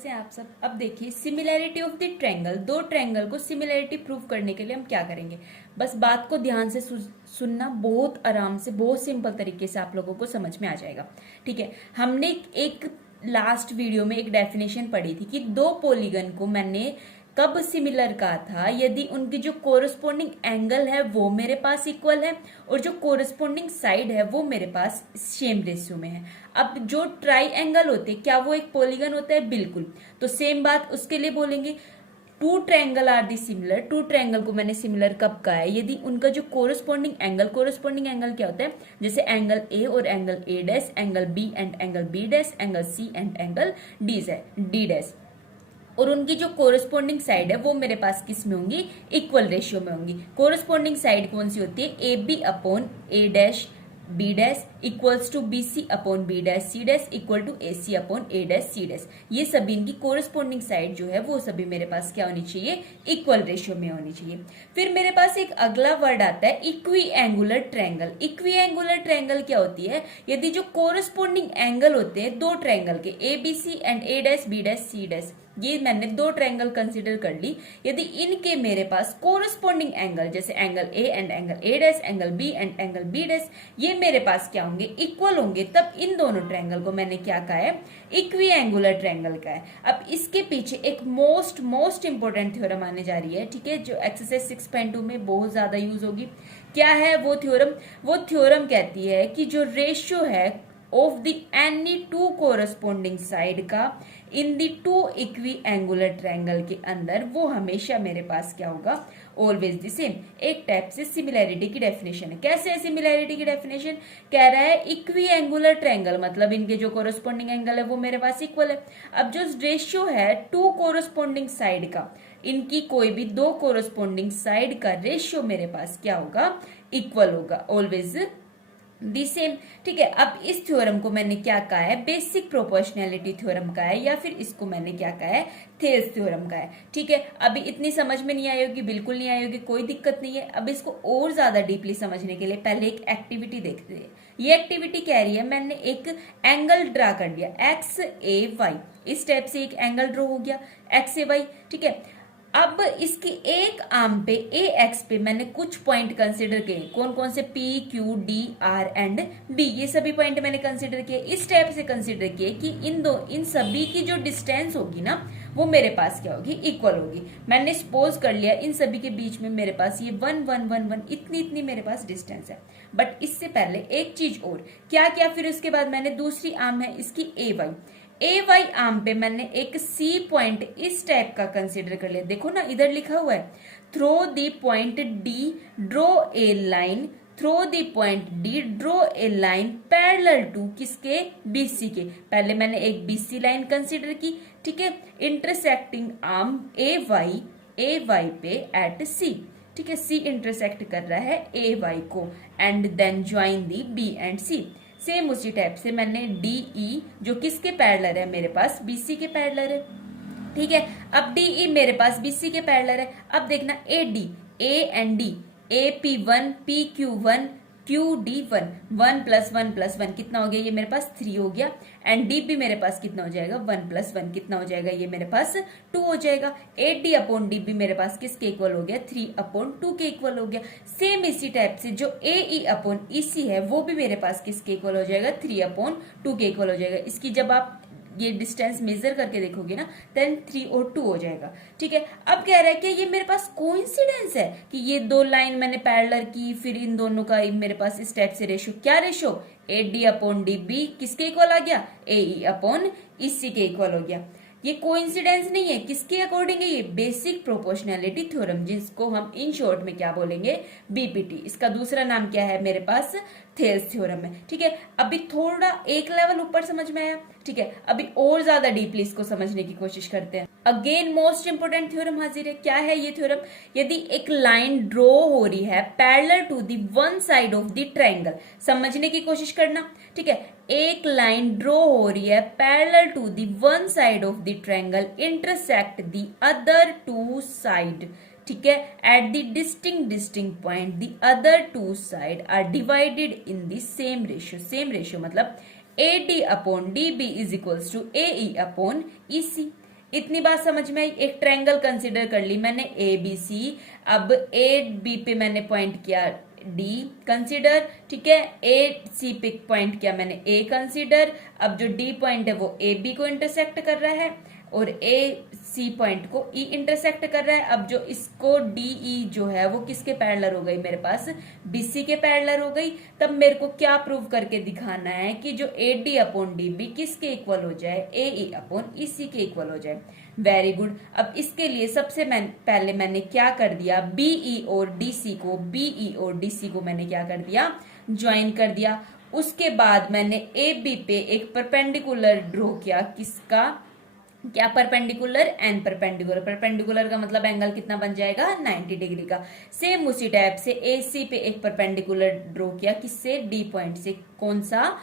कैसे हैं आप सब। अब देखिए सिमिलैरिटी ऑफ द ट्रायंगल, दो ट्रायंगल को सिमिलैरिटी प्रूव करने के लिए हम क्या करेंगे। बस बात को ध्यान से सुनना, बहुत आराम से, बहुत सिंपल तरीके से आप लोगों को समझ में आ जाएगा। ठीक है, हमने एक लास्ट वीडियो में एक डेफिनेशन पढ़ी थी कि दो पॉलीगन को मैंने कब सिमिलर कहा था, यदि उनकी जो कोरस्पोंडिंग एंगल है वो मेरे पास इक्वल है और जो कोरस्पोंडिंग साइड है वो मेरे पास सेम रेशियो में है। अब जो ट्राई एंगल होते हैं क्या वो एक पॉलीगन होता है? बिल्कुल। तो सेम बात उसके लिए बोलेंगे, two triangle are the similar. Two triangle को मैंने सिमिलर कब कहा है? यदि उनका जो कोरस्पोंडिंग एंगल क्या होता है? जैसे एंगल ए और angle A dash, angle B and angle B dash, angle C and angle D dash, और उनकी जो कोरस्पोंडिंग साइड है वो मेरे पास किस में होंगी? इक्वल रेशियो में होंगी। कोरस्पोंडिंग साइड कौन सी होती है? A B upon A dash B dash equals to B C upon B dash C dash equal to A C upon A dash C dash. ये सभी इनकी कोरस्पोंडिंग साइड जो है वो सभी मेरे पास क्या होनी चाहिए? इक्वल रेशियो में होनी चाहिए। फिर मेरे पास एक अगला वर्ड आता है equi angular triangle. Equi angular triangle क्या होती है? यदि जो कोरस्पोंडिंग एंगल होते हैं दो ट्रायंगल के, A B C and A dash B dash C dash, ये मैंने दो ट्रायंगल कंसीडर कर ली। यदि इनके मेरे पास कोरस्पोंडिंग एंगल जैसे angle A and angle A dash, angle B and angle B dash, ये मेरे पास क्या होंगे? इक्वल होंगे, तब इन दोनों ट्रायंगल को मैंने क्या कहा है? इक्वी एंगुलर ट्रायंगल का है। अब इसके पीछे एक मोस्ट इंपोर्टेंट थ्योरम आने जा रही है, ठीक है, जो एक्सरसाइज 6.2 में बहुत ज्यादा यूज होगी। क्या है वो थ्योरम? वो थ्योरम कहती है कि जो रेशियो है of the any two corresponding side का in the two equiangular triangle के अंदर, वो हमेशा मेरे पास क्या होगा? Always the same. एक टाइप से सिमिलैरिटी की डेफिनेशन है। कैसे है सिमिलैरिटी की डेफिनेशन? कह रहा है इक्वी एंगुलर ट्रायंगल मतलब इनके जो कोरस्पोंडिंग एंगल है वो मेरे पास इक्वल है। अब जो रेशियो है टू कोरस्पोंडिंग साइड का, इनकी कोई भी दो कोरस्पोंडिंग साइड का रेशियो मेरे पास क्या होगा? इक्वल होगा, ऑलवेज दी सेम। ठीक है, अब इस थ्योरम को मैंने क्या कहा है? बेसिक प्रोपोर्शनैलिटी थ्योरम का है, या फिर इसको मैंने क्या कहा है? थेल्स थ्योरम का है। ठीक है, अभी इतनी समझ में नहीं आई होगी, बिल्कुल नहीं आई होगी, कोई दिक्कत नहीं है। अब इसको और ज्यादा डीपली समझने के लिए पहले एक एक्टिविटी देखते हैं। ये एक्टिविटी कह रही है, मैंने एक एंगल ड्रा कर दिया एक्स ए वाई, इस टाइप से एक एंगल ड्रॉ हो गया एक्स ए वाई। ठीक है, अब इसकी एक आर्म पे ए एक्स पे मैंने कुछ पॉइंट कंसिडर किए। कौन कौन से? P Q D R and B, ये सभी पॉइंट मैंने कंसिडर किए। इस टाइप से कंसिडर किए कि इन सभी की जो डिस्टेंस होगी ना वो मेरे पास क्या होगी? इक्वल होगी। मैंने सपोज कर लिया इन सभी के बीच में मेरे पास ये 1 1 1 1 इतनी मेरे पास डिस्टेंस है। बट इससे पहले एक चीज और, क्या फिर उसके बाद मैंने दूसरी आर्म है इसकी ए वाई आर्म पे मैंने एक सी पॉइंट इस टाइप का कंसिडर कर लिया। देखो ना इधर लिखा हुआ है, through the point D draw a line, through the point D draw a line parallel to किसके? बीसी के। पहले मैंने एक बीसी लाइन कंसिडर की, ठीक है, इंटरसेक्टिंग आर्म ए वाई पे एट सी। ठीक है, सी इंटरसेक्ट कर रहा है ए वाई को, and then join the B and C. Same उसी टाइप से मैंने डी ई जो किसके पैरेलल है? मेरे पास बीसी के पैरेलल है। ठीक है, अब डी ई मेरे पास बीसी के पैरेलल है। अब देखना A D, A and D, A P 1 P Q 1 Q D 1, 1 + 1 + 1 कितना हो गया? ये मेरे पास 3 हो गया। एंड डी भी मेरे पास कितना हो जाएगा? 1 + 1 कितना हो जाएगा? ये मेरे पास 2 हो जाएगा। ए डी अपॉन डी भी मेरे पास किसके इक्वल हो गया? 3/2 के इक्वल हो गया। सेम इसी टाइप से जो ए ई अपॉन ई सी है वो भी मेरे पास किसके इक्वल हो जाएगा? 3/2 के इक्वल हो जाएगा। इसकी जब आप ये डिस्टेंस मेजर करके देखोगे ना, देन 3 और 2 हो जाएगा। ठीक है, अब कह रहा है कि ये मेरे पास कोइंसिडेंस है कि ये दो लाइन मैंने पैरेलल की, फिर इन दोनों का मेरे पास इस टाइप से रेशियो, क्या ratio? A D upon D B किसके इक्वल आ गया? ए ई अपॉन ई सी के इक्वल हो गया। ये कोइंसिडेंस नहीं है, किसके अकॉर्डिंग है? ये बेसिक प्रोपोर्शनैलिटी थ्योरम, जिसको हम इन शॉर्ट में क्या बोलेंगे? बीपीटी। इसका दूसरा नाम क्या है मेरे पास? थेल्स थ्योरम है। ठीक है, अभी थोड़ा एक लेवल ऊपर समझ में आया। ठीक है, अभी और ज्यादा डीपली इसको समझने की कोशिश करते हैं। अगेन मोस्ट इंपोर्टेंट थ्योरम हाजिर है। क्या है ये थ्योरम? यदि एक लाइन ड्रॉ हो रही है parallel to the one side of the triangle, समझने की कोशिश करना। ठीक है, एक लाइन ड्रॉ हो रही है parallel to the one side of the triangle intersect the other two side. ठीक है, at the distinct point the other two side are divided in the same ratio. Same ratio मतलब A D upon D B is equals to A E upon E C. इतनी बात समझ में आई। एक triangle consider कर ली मैंने ए B सी। अब A B पे मैंने पॉइंट किया डी कंसिडर, ठीक है। ए सी पे पॉइंट किया मैंने ए कंसिडर। अब जो डी पॉइंट है वो ए बी को इंटरसेक्ट कर रहा है और ए सी पॉइंट को ई इंटरसेक्ट कर रहा है। अब जो इसको डी ई जो है वो किसके पैरेलल हो गई, मेरे पास बी सी के पैरेलल हो गई। तब मेरे को क्या प्रूव करके दिखाना है कि जो A D upon D B किसके इक्वल हो जाए, ए ई अपॉन ई सी के इक्वल हो जाए। Very good. अब इसके लिए सबसे पहले मैंने क्या कर दिया, बीई और डीसी को, बीई और डीसी को मैंने क्या कर दिया, ज्वाइन कर दिया। उसके बाद मैंने ए बी पे एक परपेंडिकुलर ड्रॉ किया, किसका, क्या परपेंडिकुलर, एन परपेंडिकुलर। परपेंडिकुलर का मतलब एंगल कितना बन जाएगा, 90 डिग्री का। सेम उसी टाइप से ए सी पे एक परपेंडिकुलर ड्रॉ किया, किससे, डी पॉइंट से, कौन सा,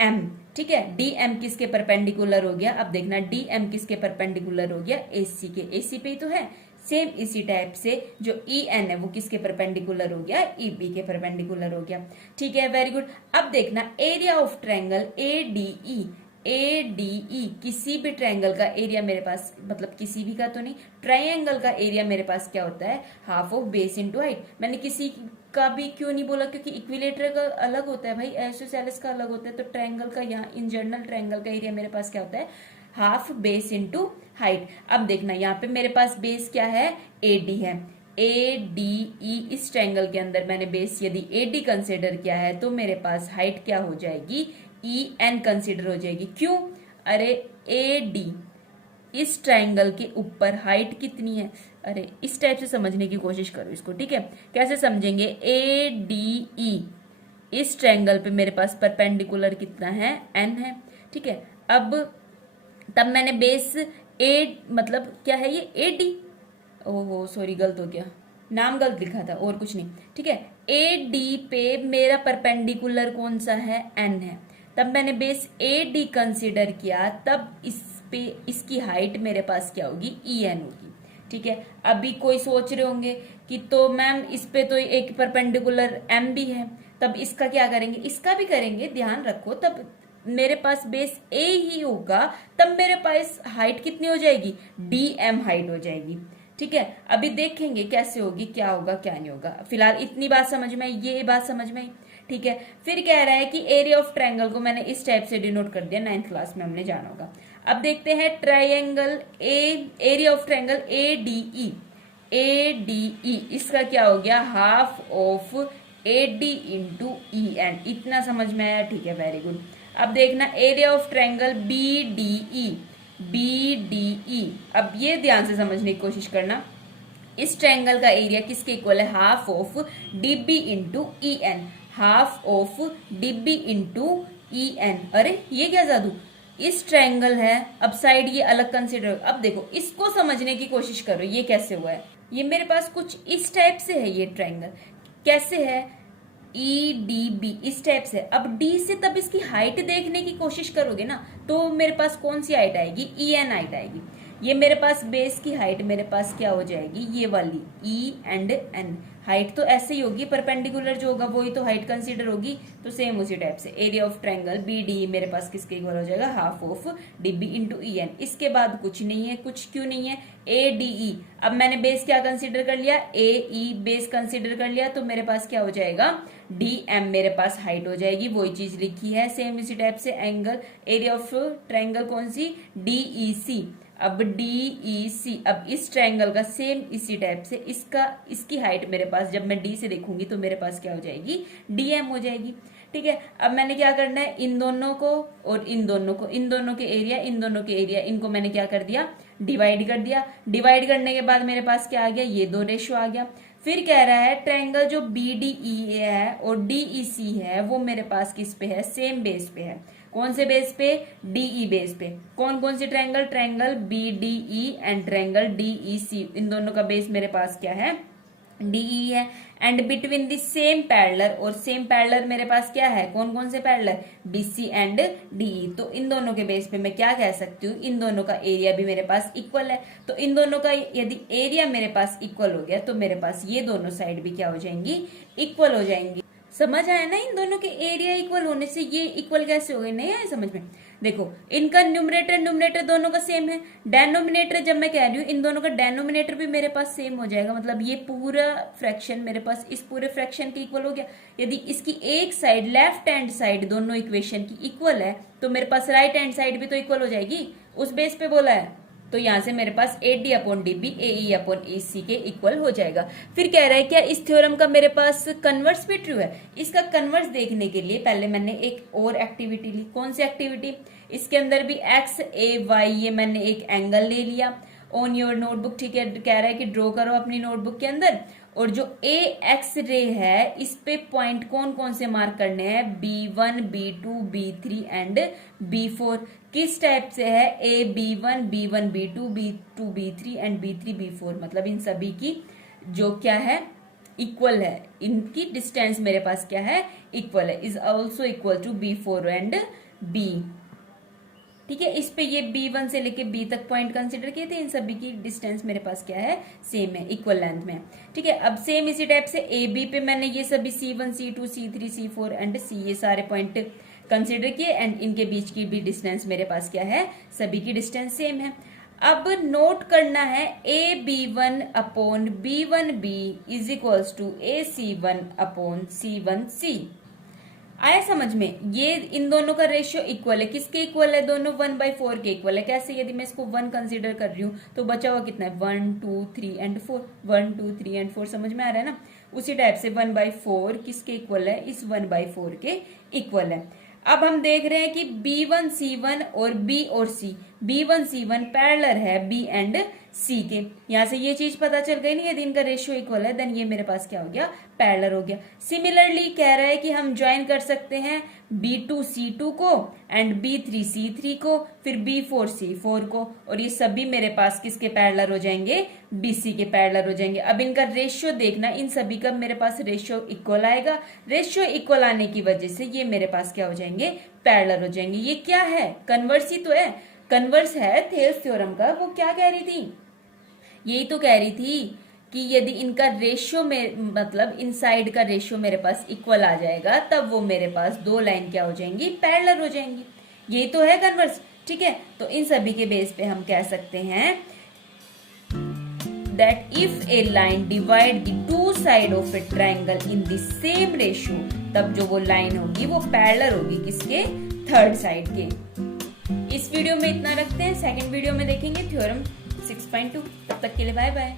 एम, ठीक है। डी एम किसके परपेंडिकुलर हो गया, अब देखना डी एम किसके परपेंडिकुलर हो गया, ए सी के, ए सी पे ही तो है। सेम इसी टाइप से जो ई एन है वो किसके परपेंडिकुलर हो गया, ई बी के परपेंडिकुलर हो गया, ठीक है। Very good. अब देखना area of triangle A D E, A D ई किसी भी ट्रायंगल का एरिया मेरे पास, मतलब किसी भी का तो नहीं, ट्रायंगल का एरिया मेरे पास क्या होता है, half of base into height. मैंने किसी का भी क्यों नहीं बोला, क्योंकि इक्विलेटरल का अलग होता है भाई, आइसोसेलेस का अलग होता है। तो ट्रायंगल का, यहाँ इन जनरल ट्रायंगल का एरिया मेरे पास क्या होता है, हाफ बेस इनटू हाइट। अब देखना यहाँ पे मेरे पास बेस क्या है, ए डी है, ए डी ई। इस ट्रायंगल के अंदर मैंने बेस यदि ए डी कंसिडर किया है तो मेरे पास हाइट क्या हो जाएगी, ई एन कंसिडर हो जाएगी। क्यों, अरे ए डी इस ट्रायंगल के ऊपर हाइट कितनी है, अरे इस टाइप से समझने की कोशिश करो इसको, ठीक है। कैसे समझेंगे, ए डी ई इस ट्रायंगल पे मेरे पास परपेंडिकुलर कितना है, एन है, ठीक है। अब तब मैंने बेस ए, मतलब क्या है ये, ए डी, ओहो सॉरी गलत हो गया, नाम गलत लिखा था और कुछ नहीं, ठीक है। ए डी पे मेरा परपेंडिकुलर कौन सा है, एन है। तब मैंने बेस ए डी कंसिडर किया, तब इस पे इसकी हाइट मेरे पास क्या होगी, ई एन होगी, ठीक है। अभी कोई सोच रहे होंगे कि तो मैम इस पे तो एक परपेंडिकुलर एम भी है, तब इसका क्या करेंगे, इसका भी करेंगे, ध्यान रखो। तब मेरे पास बेस ए ही होगा, तब मेरे पास हाइट कितनी हो जाएगी, डी एम हाइट हो जाएगी, ठीक है। अभी देखेंगे कैसे होगी, क्या होगा क्या नहीं होगा। फिलहाल इतनी बात समझ में आई, ये बात समझ में आई, ठीक है। फिर कह रहा है कि एरिया ऑफ ट्रायंगल को मैंने इस टाइप से डिनोट कर दिया, 9th क्लास में हमने जाना होगा। अब देखते हैं triangle A, area of triangle A D E, A D E इसका क्या हो गया, half of A D into E N. इतना समझ में आया, ठीक है, वेरी गुड। अब देखना area of triangle B D E, B D E. अब ये ध्यान से समझने की कोशिश करना, इस ट्रायंगल का एरिया किसके इक्वल है, half of D B into E N, half of D B into E N. अरे ये क्या जादू, इस ट्रायंगल है, अब साइड ये अलग कंसिडर। अब देखो इसको समझने की कोशिश करो, ये कैसे हुआ है, ये मेरे पास कुछ इस टाइप से है, ये ट्रायंगल कैसे है, ई डी बी इस टाइप से। अब डी से तब इसकी हाइट देखने की कोशिश करोगे ना, तो मेरे पास कौन सी हाइट आएगी, ई एन हाइट आएगी। ये मेरे पास बेस की हाइट मेरे पास क्या हो जाएगी, ये वाली ई एंड एन। हाइट तो ऐसे ही होगी, परपेंडिकुलर जो होगा वही तो हाइट कंसीडर होगी। तो सेम उसी टाइप से area of triangle B D मेरे पास किसके इक्वल हो जाएगा, half of D B into E N. इसके बाद कुछ नहीं है, कुछ क्यों नहीं है, ए डी ई। अब मैंने बेस क्या कंसीडर कर लिया, ए ई बेस कंसीडर कर लिया, तो मेरे पास क्या हो जाएगा, डी एम मेरे पास हाइट हो जाएगी, वही चीज लिखी है सेम इसी टाइप से। एंगल एरिया ऑफ ट्रायंगल कौन सी, डी ई सी। अब डी ई सी, अब इस ट्रायंगल का सेम इसी टाइप से इसका, इसकी हाइट मेरे पास जब मैं डी से देखूंगी तो मेरे पास क्या हो जाएगी, डी एम हो जाएगी, ठीक है। अब मैंने क्या करना है, इन दोनों को और इन दोनों को, इन दोनों के एरिया, इन दोनों के एरिया, इनको मैंने क्या कर दिया, डिवाइड कर दिया। डिवाइड करने के बाद मेरे पास क्या आ गया, ये दो रेशो आ गया। फिर कह रहा है ट्रायंगल जो बी डी ई है और डी ई सी है वो मेरे पास किस पे है, सेम बेस पे है। कौन से बेस पे, डीई बेस पे। कौन कौन सी triangle, triangle B D E and triangle D E C, इन दोनों का बेस मेरे पास क्या है, डीई है। And between the same parallel, और सेम पैरेलल मेरे पास क्या है, कौन कौन से पैरेलल, बीसी एंड डीई। तो इन दोनों के बेस पे मैं क्या कह सकती हूँ, इन दोनों का एरिया भी मेरे पास इक्वल है। तो इन दोनों का यदि एरिया मेरे पास इक्वल हो गया तो मेरे पास ये दोनों साइड भी क्या हो जाएंगी, इक्वल हो जाएंगी। समझ आया ना? इन दोनों के एरिया इक्वल होने से ये इक्वल कैसे हो गए? नहीं आया समझ में? देखो, इनका न्यूमरेटर दोनों का सेम है। डेनोमिनेटर जब मैं कह रही हूँ, इन दोनों का डेनोमिनेटर भी मेरे पास सेम हो जाएगा, मतलब ये पूरा फ्रैक्शन मेरे पास इस पूरे फ्रैक्शन के इक्वल हो गया। यदि इसकी एक साइड, लेफ्ट हैंड साइड दोनों इक्वेशन की इक्वल है, तो मेरे पास राइट हैंड साइड भी तो इक्वल हो जाएगी, उस बेस पे बोला है। तो यहां से मेरे पास AD/DB AE/AC के इक्वल हो जाएगा। फिर कह रहा है क्या इस थ्योरम का मेरे पास कन्वर्स भी ट्रू है? इसका कन्वर्स देखने के लिए पहले मैंने एक और एक्टिविटी ली। कौन सी एक्टिविटी? इसके अंदर भी x a y ये मैंने एक एंगल ले लिया ऑन योर नोटबुक, ठीक है। कह रहा है कि ड्रॉ करो अपनी नोटबुक के अंदर, और जो ए एक्स रे है इस पे पॉइंट कौन कौन से मार्क करने हैं? B1 B2 B3 and B4। किस टाइप से है? B1 B1 B2 B2 B3 and B3 B4, मतलब इन सभी की जो क्या है? इक्वल है। इनकी डिस्टेंस मेरे पास क्या है? इक्वल है। Is also equal to B4 and B, ठीक है। इस पे ये B1 से लेके B तक पॉइंट कंसिडर किए थे, इन सभी की डिस्टेंस मेरे पास क्या है? सेम है, इक्वल लेंथ में, ठीक है। अब सेम इसी टाइप से AB पे मैंने ये सभी C1 C2 C3 C4 and C ये सारे पॉइंट कंसिडर किए, एंड इनके बीच की भी डिस्टेंस मेरे पास क्या है? सभी की डिस्टेंस सेम है। अब नोट करना है AB1/B1B is equals to AC1/C1C। आया समझ में? ये इन दोनों का रेशियो इक्वल है। किसके इक्वल है? दोनों 1/4 के इक्वल है। कैसे? यदि मैं इसको 1 कंसीडर कर रही हूँ तो बचा हुआ कितना है? 1 2 3 एंड 4, 1 2 3 एंड 4, समझ में आ रहा है ना? उसी टाइप से 1/4 किसके इक्वल है? इस 1/4 के इक्वल है। अब हम देख रहे हैं कि B1 C1 और B और C, B1 C1 पैरेलल है B एंड C के। यहां से ये चीज पता चल गई नहीं, यदि इनका रेशियो इक्वल है देन ये मेरे पास क्या हो गया? पैरेलल हो गया। सिमिलरली कह रहा है कि हम ज्वाइन कर सकते हैं B2 C2 को एंड B3 C3 को, फिर B4 C4 को, और ये सभी मेरे पास किसके पैरेलल हो जाएंगे? BC के पैरेलल हो जाएंगे। अब इनका रेशियो देखना, इन सभी का मेरे पास रेशियो इक्वल आएगा। रेशियो इक्वल आने की वजह से ये मेरे पास क्या हो जाएंगे? पैरेलल हो जाएंगे। ये क्या है? कन्वर्स ही तो है। कन्वर्स है थेल्स थ्योरम का। वो क्या कह रही थी? यही तो कह रही थी कि यदि इनका रेशियो में, मतलब इन साइड का रेशियो मेरे पास इक्वल आ जाएगा, तब वो मेरे पास दो लाइन क्या हो जाएंगी? पैरेलल हो जाएंगी। यही तो है कन्वर्स, ठीक है। तो इन सभी के बेस पे हम कह सकते हैं that if a line divide the two side of a triangle in the same ratio, तब जो वो लाइन होगी वो पैरेलल होगी किसके? थर्ड साइड के। इस वीडियो में इतना रखते हैं, सेकंड वीडियो में देखेंगे थ्योरम 6.2। तब तक के लिए बाय बाय।